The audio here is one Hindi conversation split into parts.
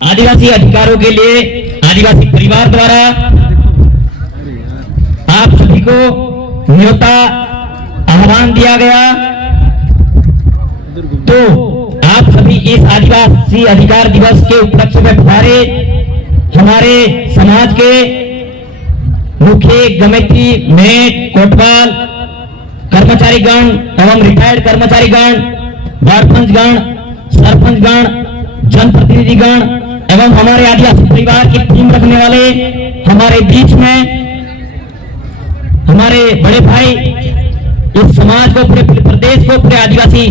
आदिवासी अधिकारों के लिए आदिवासी परिवार द्वारा आप सभी को न्योता आह्वान दिया गया, तो आप सभी इस आदिवासी अधिकार दिवस के उपलक्ष्य में पधारे। हमारे समाज के मुख्य कमेटी मेट कोटवाल कर्मचारीगण एवं रिटायर्ड कर्मचारीगण, वार्डपंचगण, सरपंचगण, जनप्रतिनिधिगण एवं हमारे आदिवासी परिवार की टीम रखने वाले हमारे बीच में हमारे बड़े भाई, इस समाज को, पूरे प्रदेश को, पूरे आदिवासी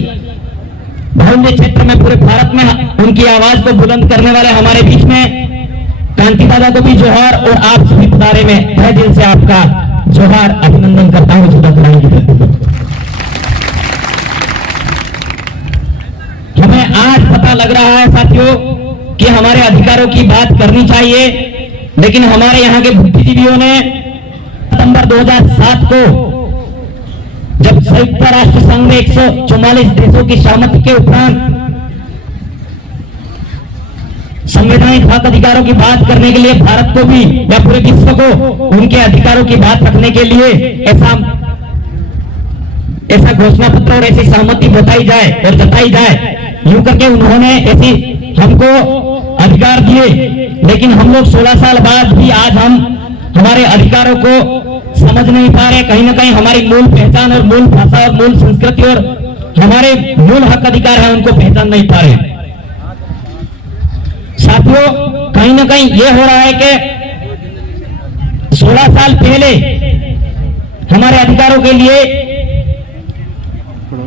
बहुल्य क्षेत्र में, पूरे भारत में उनकी आवाज को बुलंद करने वाले हमारे बीच में कांति दादा को भी जोहार, और आप सभी पधारे में तहे दिल से आपका जोहार अभिनंदन करता हूं। जुदा कराने की हमें आज पता लग रहा है साथियों कि हमारे अधिकारों की बात करनी चाहिए, लेकिन हमारे यहाँ के बुद्धिजीवियों ने सितंबर 2007 को जब संयुक्त राष्ट्र संघ में 144 देशों की सहमति के उपरांत संवैधानिक हक अधिकारों की बात करने के लिए भारत को भी या पूरे विश्व को उनके अधिकारों की बात रखने के लिए ऐसा घोषणा पत्र और ऐसी सहमति बताई जाए और जताई जाए, यूं करके उन्होंने ऐसी हमको अधिकार दिए। लेकिन हम लोग 16 साल बाद भी आज हम हमारे अधिकारों को समझ नहीं पा रहे। कहीं ना कहीं हमारी मूल पहचान और मूल भाषा और मूल संस्कृति और हमारे मूल हक अधिकार है, उनको पहचान नहीं पा रहे। साथियों, कहीं ना कहीं ये हो रहा है कि 16 साल पहले हमारे अधिकारों के लिए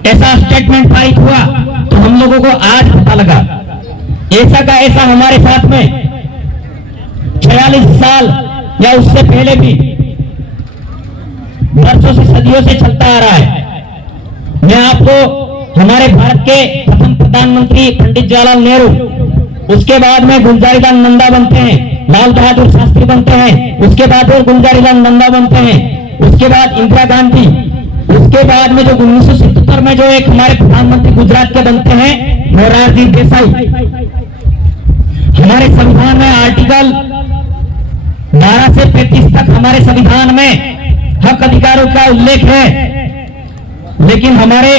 ऐसा स्टेटमेंट पारित हुआ, तो हम लोगों को आज पता लगा। ऐसा का ऐसा हमारे साथ में 46 साल या उससे पहले भी वर्षों से, सदियों से चलता आ रहा है। मैं आपको हमारे भारत के प्रथम प्रधानमंत्री पंडित जवाहरलाल नेहरू, उसके बाद में गुलजारीलाल नंदा बनते हैं, लाल बहादुर शास्त्री बनते हैं, उसके बाद और गुलजारीलाल नंदा बनते हैं, उसके बाद इंदिरा गांधी, उसके बाद में जो 1977 में जो एक हमारे प्रधानमंत्री गुजरात के बनते हैं मोरारजी देसाई। हमारे संविधान में आर्टिकल 12 से 35 तक हमारे संविधान में हक अधिकारों का उल्लेख है, लेकिन हमारे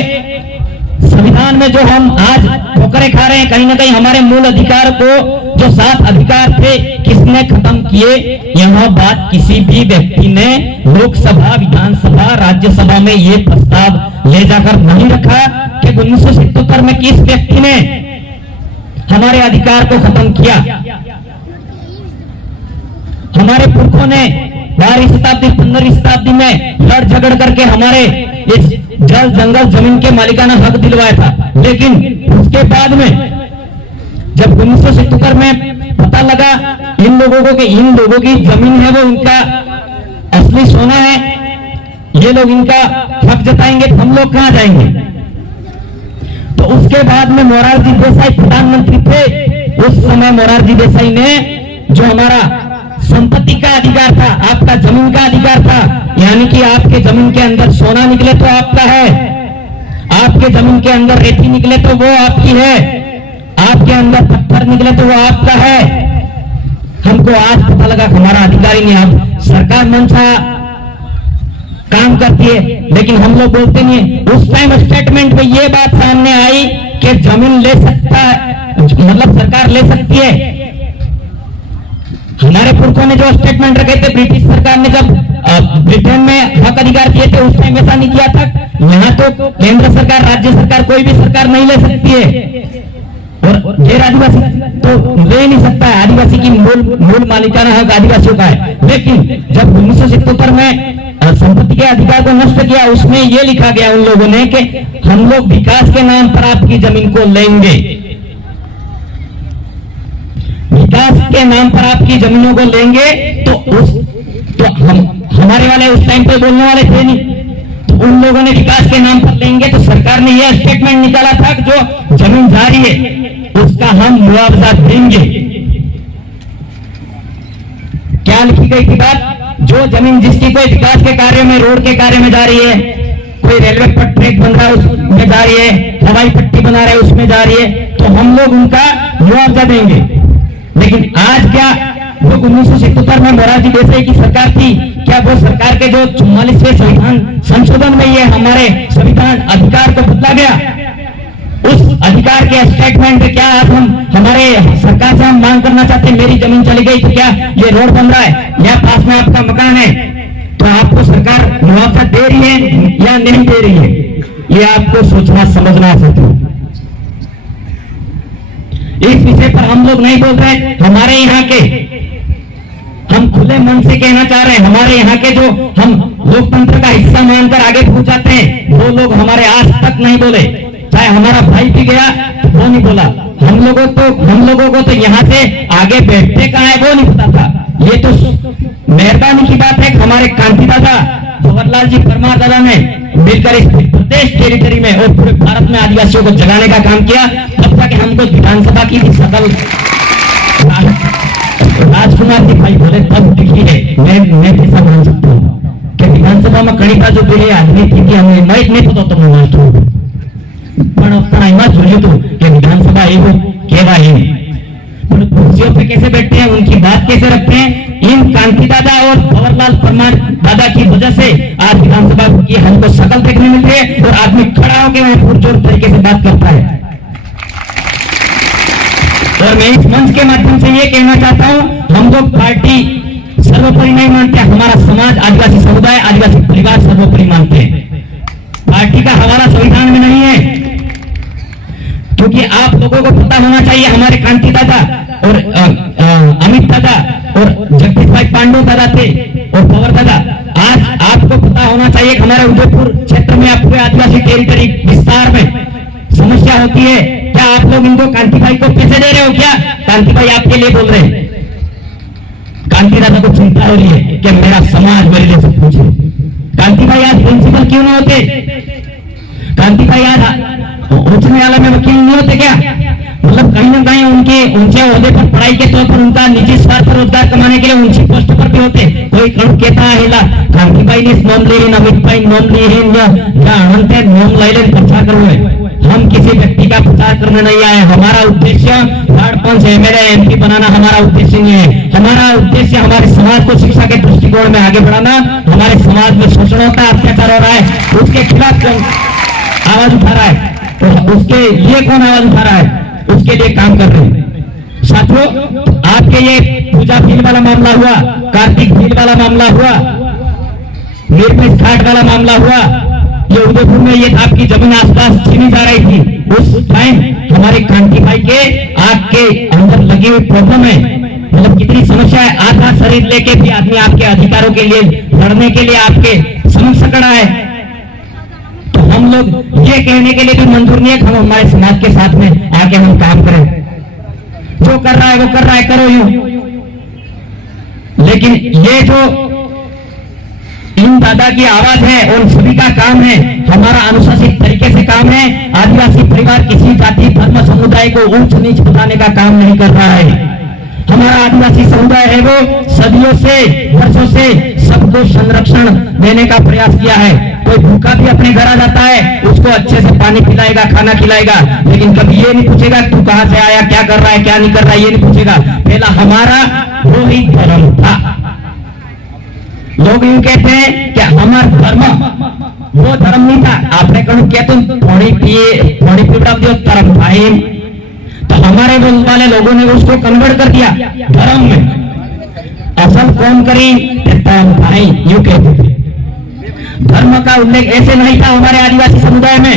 संविधान में जो हम आज ठोकरें खा रहे हैं, कहीं ना कहीं हमारे मूल अधिकार को, जो 7 अधिकार थे, किसने खत्म किए? यह बात किसी भी व्यक्ति ने लोकसभा, विधानसभा, राज्यसभा में ये प्रस्ताव ले जाकर नहीं रखा कि 1977 में किस व्यक्ति ने हमारे अधिकार को खत्म किया। हमारे पुरखों ने 12वीं शताब्दी, 15वीं शताब्दी में लड़ झगड़ करके हमारे इस जल, जंगल, जमीन के मालिकाना हक दिलवाया था। लेकिन उसके बाद में जब 1977 में पता लगा इन लोगों को कि इन लोगों की जमीन है वो इनका असली सोना है, ये लोग इनका हक जताएंगे, तो हम लोग कहां जाएंगे? तो उसके बाद में मोरारजी देसाई प्रधानमंत्री थे। उस समय मोरारजी देसाई ने जो हमारा संपत्ति का अधिकार था, आपका जमीन का अधिकार था, यानी कि आपके जमीन के अंदर सोना निकले तो आपका है, आपके जमीन के अंदर रेती निकले तो वो आपकी है, आपके अंदर पत्थर निकले तो वो आपका है। हमको आज पता लगा हमारा अधिकार ही नहीं। अब सरकार मनसा काम करती है, लेकिन हम लोग बोलते नहीं है। उस टाइम स्टेटमेंट में ये बात सामने आई कि जमीन ले सकता है, मतलब सरकार ले सकती है। हमारे पुरखों ने जो स्टेटमेंट रखे थे, ब्रिटिश सरकार ने जब ब्रिटेन में हक अधिकार दिए थे, उस टाइम ऐसा नहीं किया था। यहाँ तो केंद्र सरकार, राज्य सरकार, कोई भी सरकार नहीं ले सकती है, और गैर आदिवासी तो ले नहीं सकता है। आदिवासी की मूल मालिकाना हक आदिवासियों का है। लेकिन जब 1977 में संपत्ति के अधिकार को नष्ट किया, उसमें यह लिखा गया उन लोगों ने कि हम लोग विकास के नाम पर आपकी जमीन को लेंगे, विकास के नाम पर आपकी जमीनों को लेंगे। तो हमारे वाले उस टाइम पे बोलने वाले थे नहीं, तो उन लोगों ने विकास के नाम पर लेंगे। तो सरकार ने यह स्टेटमेंट निकाला था कि जो जमीन जा रही है उसका हम मुआवजा देंगे। क्या लिखी गई थी बात? जो जमीन जिसकी कोई विकास के कार्य में, रोड के कार्य में जा रही है, कोई रेलवे पर ट्रैक बन रहा है उसमें जा रही है, हवाई पट्टी बना रहे हैं उसमें जा रही है, तो हम लोग उनका मुआवजा देंगे। लेकिन आज क्या जो 1977 में मोरारजी देसाई की सरकार थी, क्या वो सरकार के जो 44वें संविधान संशोधन में ये हमारे संविधान अधिकार को बदला गया? उस अधिकार के स्टेटमेंट क्या आज हम हमारे सरकार से हम मांग करना चाहते हैं, मेरी जमीन चली गई तो क्या ये रोड बन रहा है या पास में आपका मकान है तो आपको सरकार मुआवजा दे रही है या नहीं दे रही है? ये आपको सोचना समझना चाहिए। इस विषय पर हम लोग नहीं बोल रहे। हमारे यहाँ के हम खुले मन से कहना चाह रहे हैं, हमारे यहाँ के जो हम लोकतंत्र का हिस्सा मानकर आगे पहुंच जाते हैं वो लोग हमारे आज तक नहीं बोले। चाहे हमारा भाई भी गया तो वो नहीं बोला। हम लोगों को तो यहाँ से आगे बैठते कहाँ है वो नहीं पता था। ये तो मेहरबानी की बात है कि हमारे कांति दादा भंवरलाल जी परमार दादा ने मिलकर इस प्रदेश टेरिटरी में और पूरे भारत में आदिवासियों को जगाने का काम किया। तब तक हमको विधानसभा की भी सकल राजकुमार जी भाई बोले तब दिखी है। मैं कैसा मान सकता हूँ कि विधानसभा में कड़ी का जो पीढ़ी आदमी थी कि हमें मैं नहीं पता तो मैं જોયું હતું કે વિધાનસભા એવું કહેવાય પણ कुर्सियों पे कैसे बैठते हैं, उनकी बात कैसे रखते हैं, इन कांति दादा और भंवरलाल परमार दादा की वजह से आज विधानसभा की हमको शकल देखने मिल रही है और आदमी खड़ा होकर वह पुरजोर तरीके से बात करता है। और मैं इस मंच के माध्यम से ये कहना चाहता हूँ, हम लोग पार्टी सर्वोपरि नहीं मानते, हमारा समाज आदिवासी समुदाय आदिवासी परिवार सर्वोपरि मानते हैं। पार्टी का हवाला संविधान में नहीं है, क्योंकि आप लोगों को पता होना चाहिए हमारे कांति दादा और अमित दादा और जगदीश भाई पांडु दादा थे और पवर दादा। आज आपको पता होना चाहिए कि हमारे उदयपुर क्षेत्र में पूरे आदिवासी टेरिटरी विस्तार में समस्या होती है। क्या आप लोग इनको कांति भाई को पैसे दे रहे हो? क्या कांति भाई आपके लिए बोल रहे हैं? कांति दादा को चिंता हो रही है कि मेरा समाज मेरे लिए सब कुछ है। कांति भाई आज प्रिंसिपल क्यों नहीं होते? कांति भाई आज उच्च न्यायालय में वकील नहीं होते क्या? मतलब कहीं ना कहीं उनके ऊंचे ओहदे पर पढ़ाई के तौर पर उनका निजी स्वार्थ पर रोजगार कमाने के लिए ऊंची पोस्ट पर भी होते। कोई कण कहता है कांति भाई ने नोम ले अमित भाई नोम लिए या अनंत नोम ले प्रचार करो है। हम किसी व्यक्ति का प्रचार करने नहीं आए। हमारा उद्देश्य वार्ड पंच एमएलए एमपी बनाना हमारा उद्देश्य नहीं है। हमारा उद्देश्य हमारे समाज को शिक्षा के दृष्टिकोण में आगे बढ़ाना। हमारे समाज में शोषण होता है, अत्याचार हो रहा है, उसके खिलाफ आवाज उठा रहा है, तो उसके लिए कौन आवाज उठा रहा है? उसके लिए काम कर रहे हैं। साथियों, आपके ये पूजा भील वाला मामला हुआ, कार्तिक भील वाला मामला हुआ, मीरपेट घाट वाला मामला हुआ, ये उदयपुर में ये आपकी जमीन आसपास छीनी जा रही थी। उस टाइम हमारे कांति भाई के आग के अंदर लगी हुई प्रॉब्लम है, मतलब कितनी समस्या है। आधा शरीर लेके भी आदमी आपके अधिकारों के लिए लड़ने के लिए आपके समक्ष खड़ा है। तो हम लोग ये कहने के लिए भी मंजूर नहीं है कि हम हमारे समाज के साथ में आके हम काम करें। जो कर रहा है वो कर रहा है, करो यूं। लेकिन ये जो इन दादा की आवाज है और सभी का काम है, हमारा अनुशासित तरीके से काम है। आदिवासी परिवार किसी जाति धर्म समुदाय को ऊंच नीच बताने का काम नहीं कर रहा है। हमारा आदिवासी समुदाय है वो सदियों से वर्षों से सबको संरक्षण देने का प्रयास किया है। कोई भूखा भी अपने घर आ जाता है, उसको अच्छे से पानी पिलाएगा, खाना खिलाएगा, लेकिन कभी ये नहीं पूछेगा तू कहां से आया, क्या कर रहा है, क्या नहीं कर रहा है, ये नहीं पूछेगा। पहला हमारा वो ही धर्म था। लोग यूं कहते हैं कि हमारा धर्म वो धर्म नहीं था। आपने कहूं क्या तुम थोड़ी पीड़ा दियो धर्म भाई, तो हमारे वाले लोगों ने उसको कन्वर्ट कर दिया धर्म में। असल कौन करी धर्म भाई यूं कहते थे। धर्म का उल्लेख ऐसे नहीं था हमारे आदिवासी समुदाय में।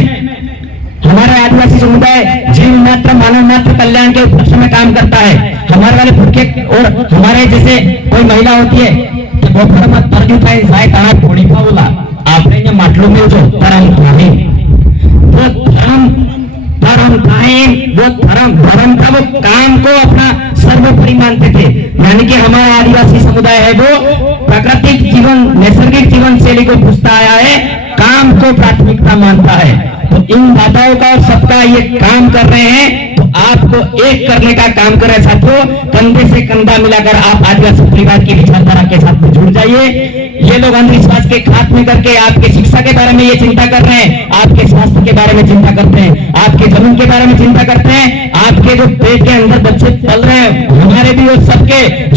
हमारे आदिवासी समुदाय जीव मात्र मानव मात्र कल्याण के उपलक्ष्य में काम करता है। हमारे वाले भूखे और हमारे जैसे कोई महिला होती है तो वो धर्म तर्ज उठाए जाए कहा थोड़ी का बोला आपने ये माटलों में जो धर्म खाए वो धर्म खाए वो धर्म का वो काम को अपना सर्वोपरि मानते थे। यानी कि हमारा आदिवासी समुदाय है वो प्राकृतिक जीवन नैसर्गिक जीवन शैली को पूछता आया है, काम को प्राथमिकता मानता है। तो इन दादाओं का और सबका ये काम कर रहे हैं, तो आपको एक करने का काम कर रहे हैं साथियों। कंधे से कंधा मिलाकर आप आदिवासी परिवार की विचारधारा के साथ जुड़ जाइए। ये लोग अंधविश्वास के खात्मे करके आपके शिक्षा के बारे में ये चिंता कर रहे हैं, आपके स्वास्थ्य के बारे में चिंता करते हैं, आपके जमीन के बारे में चिंता करते हैं, आपके जो पेट के अंदर बच्चे पल रहे हैं, हमारे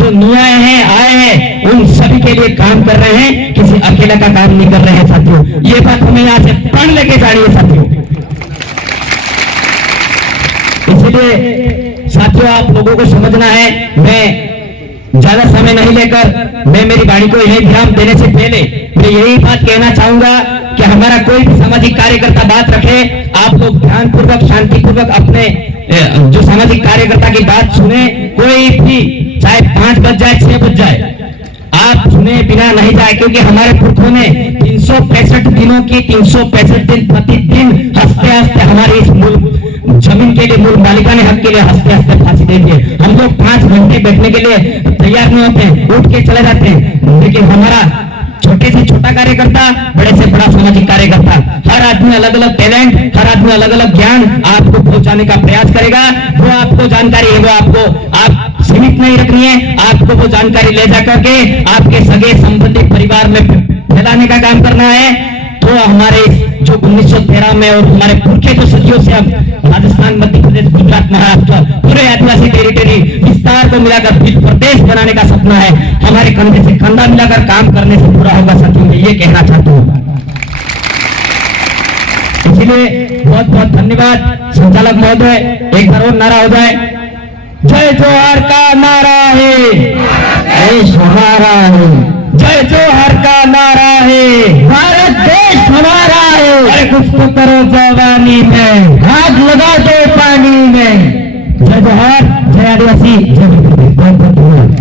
जो न्याय है आए हैं उन सभी के लिए काम कर रहे हैं, किसी अकेले का काम नहीं कर रहे हैं साथियों। ये बात हमें यहाँ से पढ़ लेके जानी है साथियों। इसलिए साथियों आप लोगों को समझना है, मैं ज्यादा समय नहीं लेकर मैं मेरी वाणी को यही ध्यान देने से पहले मैं यही बात कहना चाहूंगा कि हमारा कोई भी सामाजिक कार्यकर्ता बात रखे, आप लोग ध्यानपूर्वक शांतिपूर्वक अपने जो सामाजिक कार्यकर्ता की बात सुने। कोई भी चाहे 5 बज जाए 6 बज जाए आप सुने बिना नहीं जाए, क्योंकि हमारे पुरखों ने 365 दिनों की 365 दिन प्रतिदिन हंसते हंसते हमारे इस मुल्क जमीन के लिए, मूल मालिकाने हक के लिए हंसते हंसते फांसी दे दिए। हम लोग 5 घंटे बैठने के लिए तैयार नहीं होते, उठ के चले जाते हैं। लेकिन हमारा छोटे से छोटा कार्यकर्ता, बड़े से बड़ा सामाजिक कार्यकर्ता, हर आदमी अलग अलग टैलेंट, हर आदमी अलग अलग ज्ञान आपको पहुंचाने का प्रयास करेगा। वो आपको जानकारी है, वो आपको आप सीमित नहीं रखनी है, आपको वो जानकारी ले जाकर के आपके सगे संबंधी परिवार में फैलाने का काम करना है। तो हमारे जो 1913 में और हमारे पुरखे जो सदियों से अब राजस्थान, मध्य प्रदेश, गुजरात, महाराष्ट्र पूरे आदिवासी टेरिटरी विस्तार को मिलाकर फिर प्रदेश बनाने का सपना है, हमारे कंधे से कंधा मिलाकर काम करने से पूरा होगा साथियों, मैं ये कहना चाहता हूँ। इसलिए बहुत बहुत धन्यवाद संचालक महोदय। एक बार और नारा हो जाए, जय जोहार का नारा है, देश हमारा है, जय जोहार का नारा है, भारत देश हमारा है। अरे कुछ तो करो जवानी में, आग लगा दो पानी में। जय जोहार, जय आदिवासी, जय।